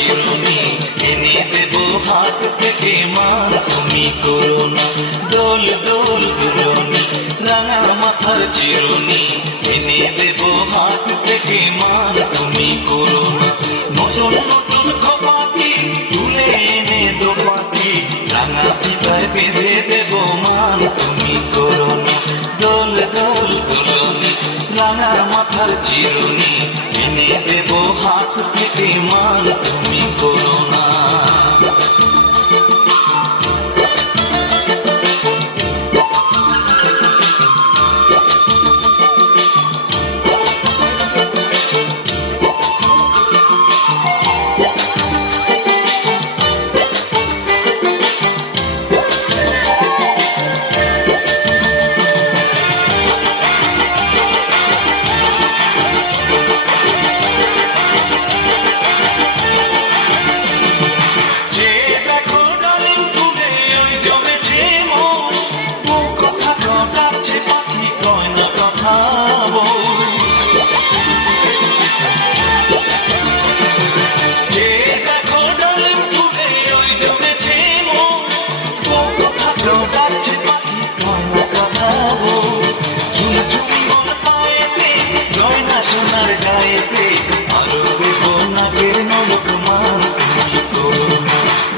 চিরুনি এনে দেব হাত থেকে মান তুমি করো না। দোল দোল দুলনি রাঙা মাথার চিরুনি এনে দেব হাত থেকে মান তুমি করো না। নতুন নতুন খোপাটি তুলে এনে দোপাটি রাঙা ফিতায় বেঁধে দেব মান তুমি করো না। দোল দোল দুলনি রাঙা মাথার চিরুনি এনে দেব হাত থেকে মান তুমি করো না।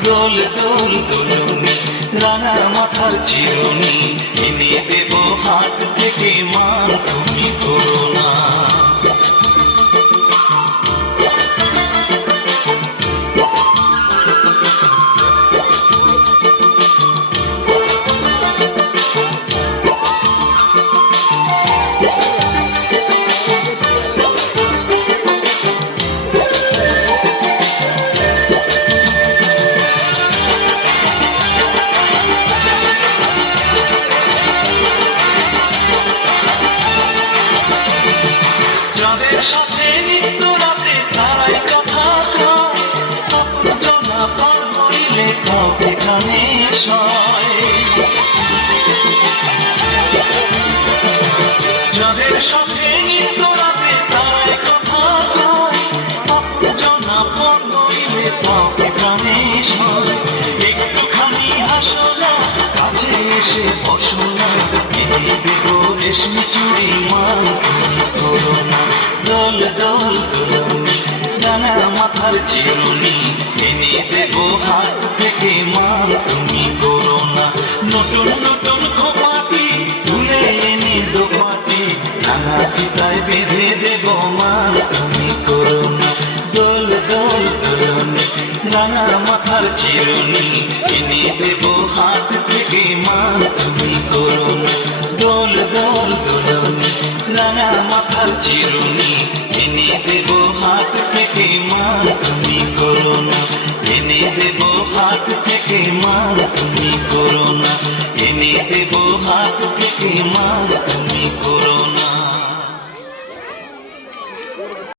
দোল দোল দুলনি রাঙা মাথার চিরুনি এনে দেব হাত থেকে মান তুমি করো না। সাথে নিত্য রাতে তারাই কথা জনা পার হইলে কাউকে কানে যাদের সাথে নিত্য রাতে তারাই কথা জনা পার হইলে কাউকে কানে একটুখানি হাসো না কাছে এসে বসো না এনে দেব রেশমি চুড়ি মান তুমি করো না। দোল দোল দুলনি রাঙা মাথার চিরুনি এনে দেব হাত থেকে মান তুমি করো না। নতুন নতুন খোপাটি তুলে এনে দোপাটি রাঙা ফিতায় বেঁধে দেব মান তুমি করো না। দোল দোল দুলনি রাঙা মাথার চিরুনি এনে দেব হাত থেকে মান তুমি করো না। দোল দোল দুলনি রাঙা মাথার চিরুনি